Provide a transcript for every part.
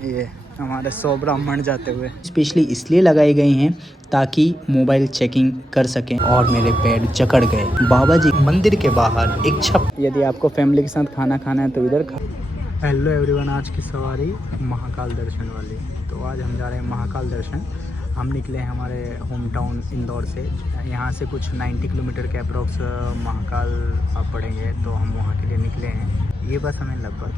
ये हमारे 100 ब्राह्मण जाते हुए स्पेशली इसलिए लगाई गई हैं ताकि मोबाइल चेकिंग कर सकें। और मेरे पैर जकड़ गए। बाबा जी मंदिर के बाहर एक छप। यदि आपको फैमिली के साथ खाना खाना है तो इधर खा। हेलो एवरीवन, आज की सवारी महाकाल दर्शन वाली। तो आज हम जा रहे हैं महाकाल दर्शन। हम निकले हैं हमारे होम टाउन इंदौर से। यहाँ से कुछ 90 किलोमीटर के अप्रोक्स महाकाल पड़ेंगे, तो हम वहाँ के लिए निकले हैं। ये बस हमें लगभग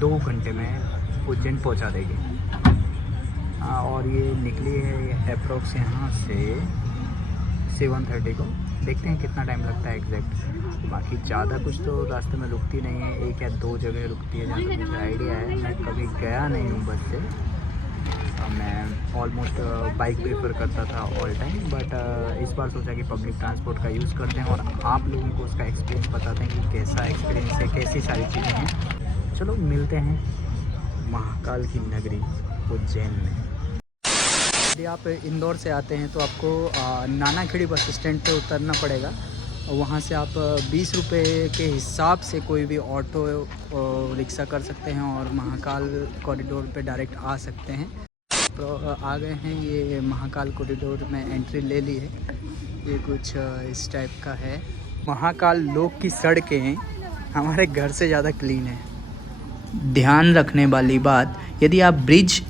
2 घंटे में उज्जैन पहुँचा देगी। और ये निकली है अप्रोक्स यहाँ से 7:30 को। देखते हैं कितना टाइम लगता है एग्जैक्ट। बाकी ज़्यादा कुछ तो रास्ते में रुकती नहीं है, 1 या 2 जगह रुकती है जहाँ तक मुझे आइडिया है। मैं कभी गया नहीं हूँ बस से। मैं ऑलमोस्ट बाइक प्रेफर करता था ऑल टाइम, बट इस बार सोचा कि पब्लिक ट्रांसपोर्ट का यूज़ करते हैं और आप लोगों को उसका एक्सपीरियंस बताते हैं कि कैसा एक्सपीरियंस है, कैसी सारी चीज़ें हैं। चलो मिलते हैं महाकाल की नगरी उज्जैन में। यदि आप इंदौर से आते हैं तो आपको नानाखेड़ी बस स्टैंड पे उतरना पड़ेगा। वहाँ से आप 20 रुपये के हिसाब से कोई भी ऑटो रिक्शा कर सकते हैं और महाकाल कॉरिडोर पे डायरेक्ट आ सकते हैं। तो आ गए हैं, ये महाकाल कॉरिडोर में एंट्री ले ली है। ये कुछ इस टाइप का है। महाकाल लोक की सड़कें हमारे घर से ज़्यादा क्लीन है। ध्यान रखने वाली बात, यदि आप ब्रिज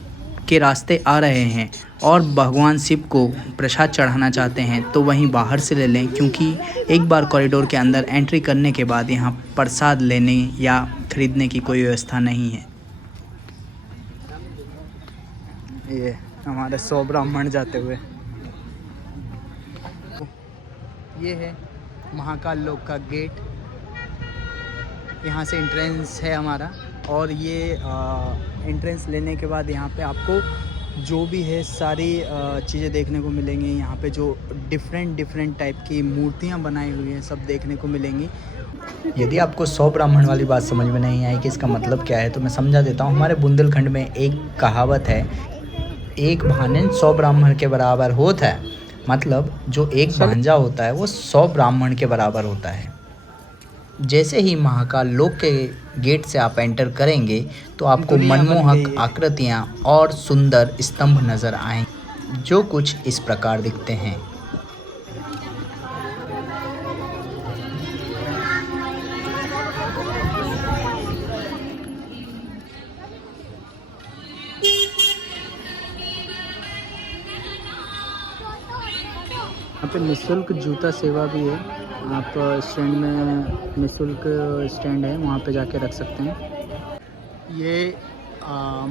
के रास्ते आ रहे हैं और भगवान शिव को प्रसाद चढ़ाना चाहते हैं तो वहीं बाहर से ले लें, क्योंकि एक बार कॉरिडोर के अंदर एंट्री करने के बाद यहाँ प्रसाद लेने या खरीदने की कोई व्यवस्था नहीं है। ये हमारे 100 ब्राह्मण जाते हुए। ये है महाकाल लोक का गेट। यहाँ से एंट्रेंस है हमारा। और ये एंट्रेंस लेने के बाद यहाँ पे आपको जो भी है सारी चीज़ें देखने को मिलेंगी। यहाँ पे जो डिफरेंट टाइप की मूर्तियाँ बनाई हुई हैं सब देखने को मिलेंगी। यदि आपको 100 ब्राह्मण वाली बात समझ में नहीं आई कि इसका मतलब क्या है तो मैं समझा देता हूँ। हमारे बुंदेलखंड में एक कहावत है, एक भानन 100 ब्राह्मण के बराबर होता है। मतलब जो एक भांजा होता है वो 100 ब्राह्मण के बराबर होता है। जैसे ही महाकाल लोक के गेट से आप एंटर करेंगे तो आपको मनमोहक आकृतियाँ और सुंदर स्तंभ नज़र आएंगे, जो कुछ इस प्रकार दिखते हैं। यहाँ पे निःशुल्क जूता सेवा भी है। आप स्टैंड में निःशुल्क स्टैंड है, वहाँ पे जाके रख सकते हैं। ये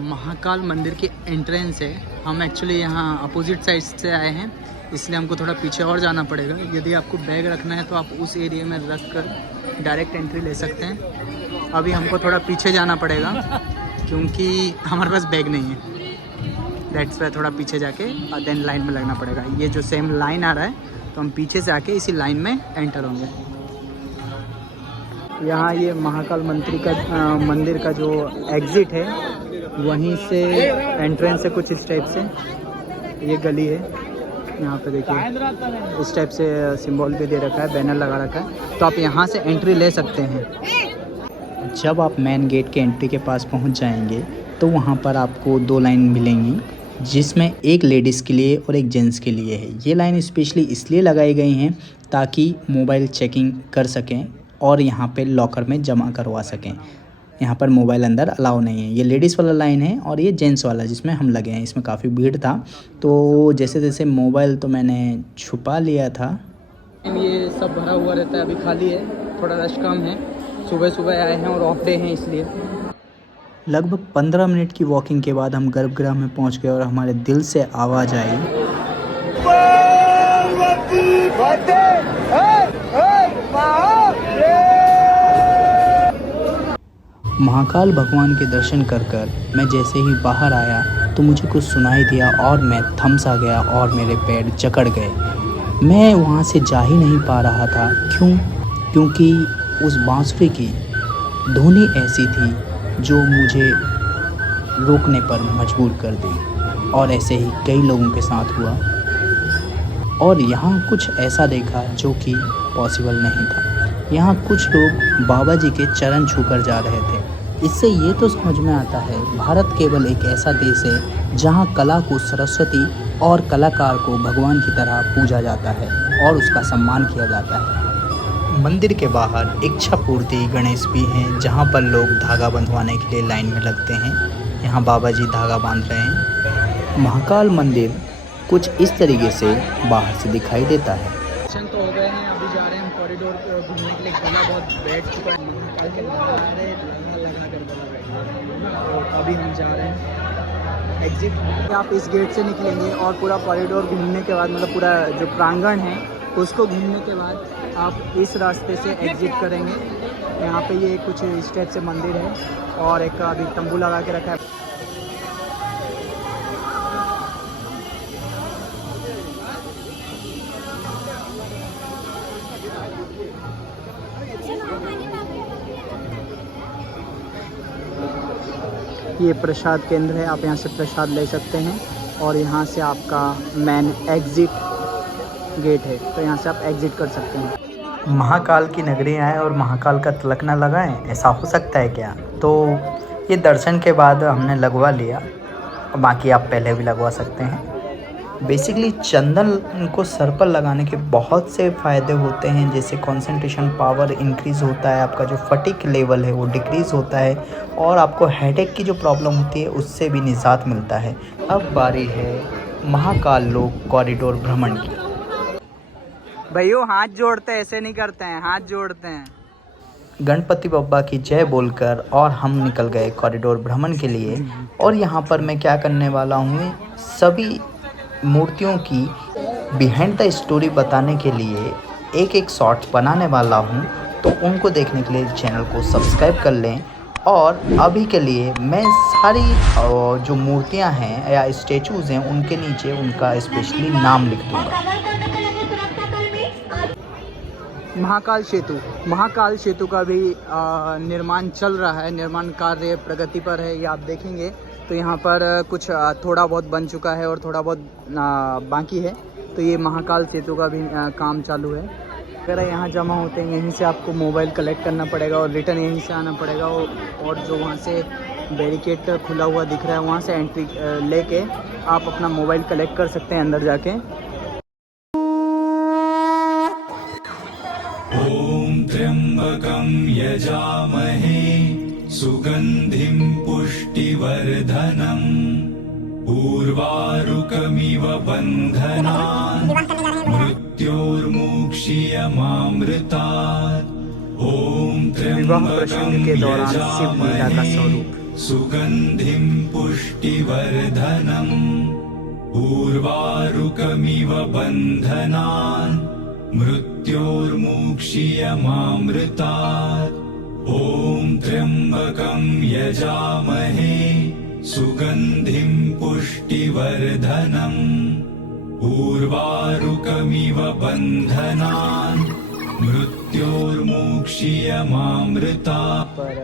महाकाल मंदिर की एंट्रेंस है। हम एक्चुअली यहाँ अपोजिट साइड से आए हैं, इसलिए हमको थोड़ा पीछे और जाना पड़ेगा। यदि आपको बैग रखना है तो आप उस एरिया में रख कर डायरेक्ट एंट्री ले सकते हैं। अभी हमको थोड़ा पीछे जाना पड़ेगा क्योंकि हमारे पास बैग नहीं है। दैट्स वाई थोड़ा पीछे जाके देन लाइन में लगना पड़ेगा। ये जो सेम लाइन आ रहा है तो हम पीछे से आके इसी लाइन में एंटर होंगे। यहाँ ये महाकाल मंदिर का जो एग्ज़िट है वहीं से एंट्रेंस है कुछ इस टाइप से। ये गली है, यहाँ पे देखिए इस टाइप से सिंबल भी दे रखा है, बैनर लगा रखा है, तो आप यहाँ से एंट्री ले सकते हैं। जब आप मेन गेट के एंट्री के पास पहुँच जाएंगे तो वहाँ पर आपको 2 लाइन मिलेंगी, जिसमें एक लेडीज़ के लिए और एक जेंट्स के लिए है। ये लाइन स्पेशली इसलिए लगाई गई हैं ताकि मोबाइल चेकिंग कर सकें और यहाँ पे लॉकर में जमा करवा सकें। यहाँ पर मोबाइल अंदर अलाउ नहीं है। ये लेडीज़ वाला लाइन है और ये जेंट्स वाला जिसमें हम लगे हैं। इसमें काफ़ी भीड़ था तो जैसे जैसे मोबाइल तो मैंने छुपा लिया था। ये सब भरा हुआ रहता है, अभी खाली है, थोड़ा रश कम है। सुबह आए हैं और ऑफ डे हैं इसलिए। लगभग 15 मिनट की वॉकिंग के बाद हम गर्भगृह में पहुंच गए और हमारे दिल से आवाज़ आई, महाकाल भगवान के दर्शन कर मैं जैसे ही बाहर आया तो मुझे कुछ सुनाई दिया और मैं थम सा गया और मेरे पैर जकड़ गए। मैं वहाँ से जा ही नहीं पा रहा था। क्योंकि उस बांसुरी की धुनी ऐसी थी जो मुझे रोकने पर मजबूर कर दी। और ऐसे ही कई लोगों के साथ हुआ और यहाँ कुछ ऐसा देखा जो कि पॉसिबल नहीं था। यहाँ कुछ लोग बाबा जी के चरण छूकर जा रहे थे। इससे ये तो समझ में आता है भारत केवल एक ऐसा देश है जहाँ कला को सरस्वती और कलाकार को भगवान की तरह पूजा जाता है और उसका सम्मान किया जाता है। मंदिर के बाहर इच्छा पूर्ति गणेश भी हैं जहाँ पर लोग धागा बंधवाने के लिए लाइन में लगते हैं। यहाँ बाबा जी धागा बांध रहे हैं। महाकाल मंदिर कुछ इस तरीके से बाहर से दिखाई देता है। दर्शन तो हो गए हैं, अभी जा रहे हैं हम कॉरिडोर घूमने के लिए। गला बहुत बैठ चुका है, महाकाल के नारे लगा कर गला बैठ गया। तो अभी हम जा रहे हैं एग्जिट। आप इस गेट से निकलेंगे और पूरा कॉरिडोर घूमने के बाद, मतलब पूरा जो प्रांगण है उसको घूमने के बाद आप इस रास्ते से एग्जिट करेंगे। यहाँ पे ये कुछ इस टाइप से मंदिर है और एक अभी तंबू लगा के रखा है। ये प्रसाद केंद्र है, आप यहाँ से प्रसाद ले सकते हैं और यहाँ से आपका मेन एग्ज़िट गेट है, तो यहाँ से आप एग्ज़िट कर सकते हैं। महाकाल की नगरी आए और महाकाल का तिलक न लगाएं, ऐसा हो सकता है क्या? तो ये दर्शन के बाद हमने लगवा लिया, बाकी आप पहले भी लगवा सकते हैं। बेसिकली चंदन को सर पर लगाने के बहुत से फ़ायदे होते हैं, जैसे कंसंट्रेशन पावर इंक्रीज़ होता है, आपका जो फटीग लेवल है वो डिक्रीज़ होता है और आपको हेडेक की जो प्रॉब्लम होती है उससे भी निजात मिलता है। अब बारी है महाकाल लोक कॉरिडोर भ्रमण की। भैया हाथ जोड़ते हैं, ऐसे नहीं करते हैं, हाथ जोड़ते हैं। गणपति बप्पा की जय बोलकर और हम निकल गए कॉरिडोर भ्रमण के लिए। और यहाँ पर मैं क्या करने वाला हूँ, सभी मूर्तियों की बिहाइंड द स्टोरी बताने के लिए एक एक शॉर्ट्स बनाने वाला हूँ, तो उनको देखने के लिए चैनल को सब्सक्राइब कर लें। और अभी के लिए मैं सारी जो मूर्तियाँ हैं या स्टेचूज़ हैं उनके नीचे उनका स्पेशली नाम लिख दूँगा। महाकाल सेतु का भी निर्माण चल रहा है, निर्माण कार्य प्रगति पर है। ये आप देखेंगे तो यहाँ पर कुछ थोड़ा बहुत बन चुका है और थोड़ा बहुत बाकी है। तो ये महाकाल सेतु का भी काम चालू है। अगर यहाँ जमा होते हैं, यहीं से आपको मोबाइल कलेक्ट करना पड़ेगा और रिटर्न यहीं से आना पड़ेगा। और जो वहाँ से बैरिकेड खुला हुआ दिख रहा है वहाँ से एंट्री लेके आप अपना मोबाइल कलेक्ट कर सकते हैं अंदर जाके। ओम त्र्यंबकं यजामहे सुगंधिं पुष्टिवर्धनम् उर्वारुकमिव बन्धनान् मृत्योर्मुक्षीयमामृतात्। ओम त्र्यंबकं यजामहे सुगंधिं पुष्टिवर्धनम् उर्वारुकमिव बन्धनान् मृत्योर्मुक्षीयमामृतात्। ओम त्र्यंबकं यजामहे सुगंधिं पुष्टिवर्धनम् उर्वारुकमिव बन्धनान् मृत्योर्मुक्षीयमामृतात्। पर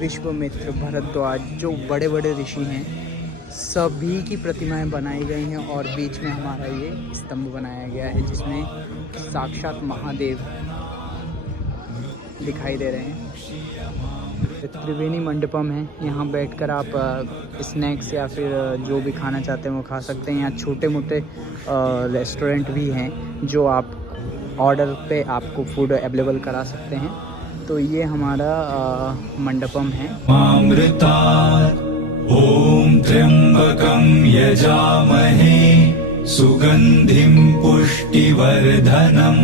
विश्वामित्र, भरद्वाज, जो बड़े बड़े ऋषि हैं, सभी की प्रतिमाएं बनाई गई हैं और बीच में हमारा ये स्तंभ बनाया गया है जिसमें साक्षात महादेव दिखाई दे रहे हैं। त्रिवेणी मंडपम है, यहाँ बैठकर आप स्नैक्स या फिर जो भी खाना चाहते हैं वो खा सकते हैं। यहाँ छोटे मोटे रेस्टोरेंट भी हैं जो आप ऑर्डर पे आपको फूड अवेलेबल करा सकते हैं। तो ये हमारा मंडपम है। ओम त्र्यंबकं यजामहे सुगंधिं पुष्टिवर्धनम्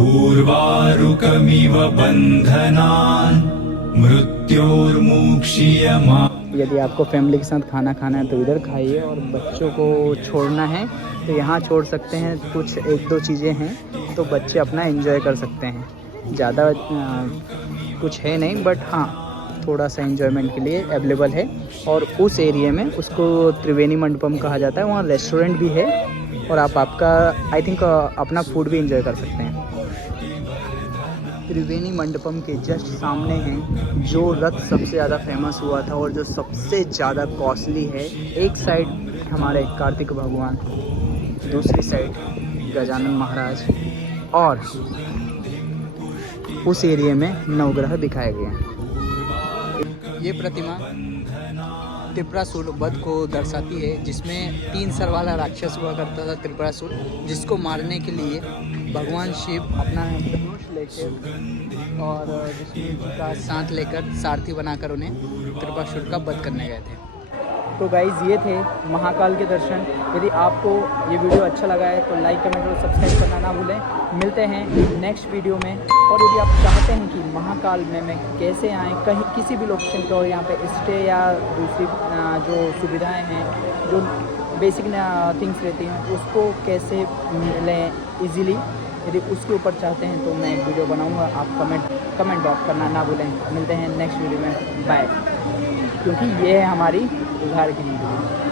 उर्वारुकमिव बन्धनान् मृत्योर्मुक्षीयमामृतात्। यदि आपको फैमिली के साथ खाना खाना है तो इधर खाइए, और बच्चों को छोड़ना है तो यहाँ छोड़ सकते हैं। कुछ एक दो चीज़ें हैं तो बच्चे अपना एंजॉय कर सकते हैं। ज़्यादा कुछ है नहीं, बट हाँ थोड़ा सा एंजॉयमेंट के लिए अवेलेबल है। और उस एरिया में उसको त्रिवेणी मंडपम कहा जाता है, वहाँ रेस्टोरेंट भी है और आप आपका आई थिंक अपना फूड भी एंजॉय कर सकते हैं। त्रिवेणी मंडपम के जस्ट सामने है जो रथ सबसे ज़्यादा फेमस हुआ था और जो सबसे ज़्यादा कॉस्टली है। एक साइड हमारे कार्तिक भगवान, दूसरी साइड गजानन महाराज, और उस एरिया में नवग्रह दिखाए गए हैं। ये प्रतिमा त्रिपुरासुर वध को दर्शाती है, जिसमें 3 सर वाला राक्षस हुआ करता था त्रिपुरासुर, जिसको मारने के लिए भगवान शिव अपना धनुष लेकर और विष्णु जी का साथ लेकर सारथी बनाकर उन्हें त्रिपुरासुर का वध करने गए थे। तो गाइज़ ये थे महाकाल के दर्शन। यदि आपको ये वीडियो अच्छा लगा है तो लाइक कमेंट और सब्सक्राइब करना ना भूलें। मिलते हैं नेक्स्ट वीडियो में। और यदि आप चाहते हैं कि महाकाल में कैसे आएँ, कहीं किसी भी लोकेशन पर, और यहाँ पे स्टे या दूसरी जो सुविधाएं हैं, जो बेसिक थिंग्स रहती हैं, उसको कैसे मिलें ईज़िली, यदि उसके ऊपर चाहते हैं तो मैं एक वीडियो बनाऊँगा। आप कमेंट ड्रॉप करना ना भूलें। मिलते हैं नेक्स्ट वीडियो में। बाय। क्योंकि ये है हमारी उधार की वीडियो।